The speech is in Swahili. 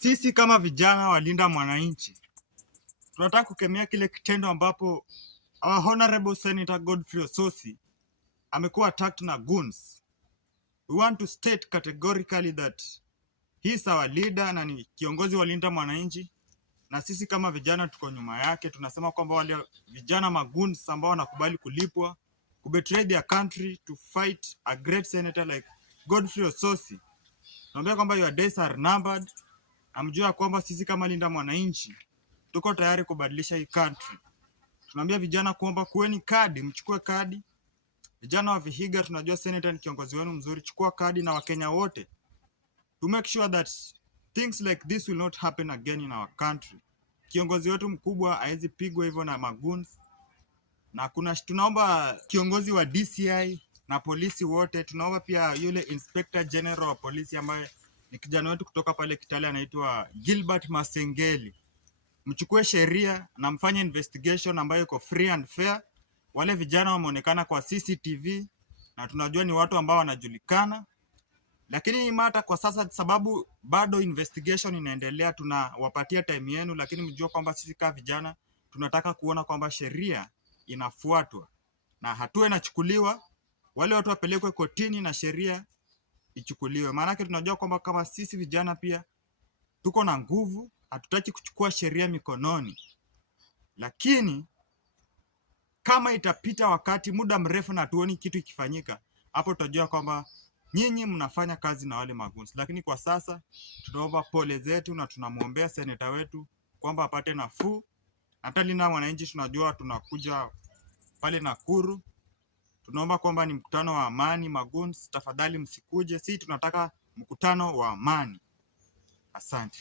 Sisi kama vijana walinda mwananchi tunataka kukemea kile kitendo ambapo our honorable Senator Godfrey Osotsi amekuwa attacked na goons. We want to state categorically that he is our leader na ni kiongozi wa linda mwananchi, na sisi kama vijana tuko nyuma yake. Tunasema kwamba wale vijana magoons ambao wanakubali kulipwa kubetray their country to fight a great senator like Godfrey Osotsi, naomba kwamba your days are numbered. Amjua kwamba sisi kama linda mwananchi tuko tayari kubadilisha hii country. Tunaambia vijana kuomba kuweni kadi, mchukue kadi. Vijana wa Vihiga, tunajua senator ni kiongozi wenu mzuri, chukua kadi na Wakenya wote to make sure that things like this will not happen again in our country. Kiongozi wetu mkubwa haezi pigwa hivyo na magoons. Na tunaomba kiongozi wa DCI na polisi wote, tunaomba pia yule Inspector General wa polisi ambaye ni kijana wetu kutoka pale Kitale anaitwa Gilbert Masengeli, mchukue sheria na mfanye investigation ambayo iko free and fair. Wale vijana wameonekana kwa CCTV na tunajua ni watu ambao wanajulikana, lakini mata kwa sasa sababu bado investigation inaendelea, tunawapatia time yenu, lakini mjua kwamba sisi kama vijana tunataka kuona kwamba sheria inafuatwa na hatua inachukuliwa, wale watu wapelekwe kotini na sheria ichukuliwe. Maana yake tunajua kwamba kama sisi vijana pia tuko na nguvu, hatutaki kuchukua sheria mikononi, lakini kama itapita wakati muda mrefu na tuoni kitu ikifanyika, hapo tutajua kwamba nyinyi mnafanya kazi na wale magoons. Lakini kwa sasa tunaomba pole zetu na tunamuombea seneta wetu kwamba apate nafuu. Hata linda mwananchi tunajua tunakuja pale Nakuru, tunaomba kwamba ni mkutano wa amani. Magoons tafadhali msikuje, si tunataka mkutano wa amani. Asante.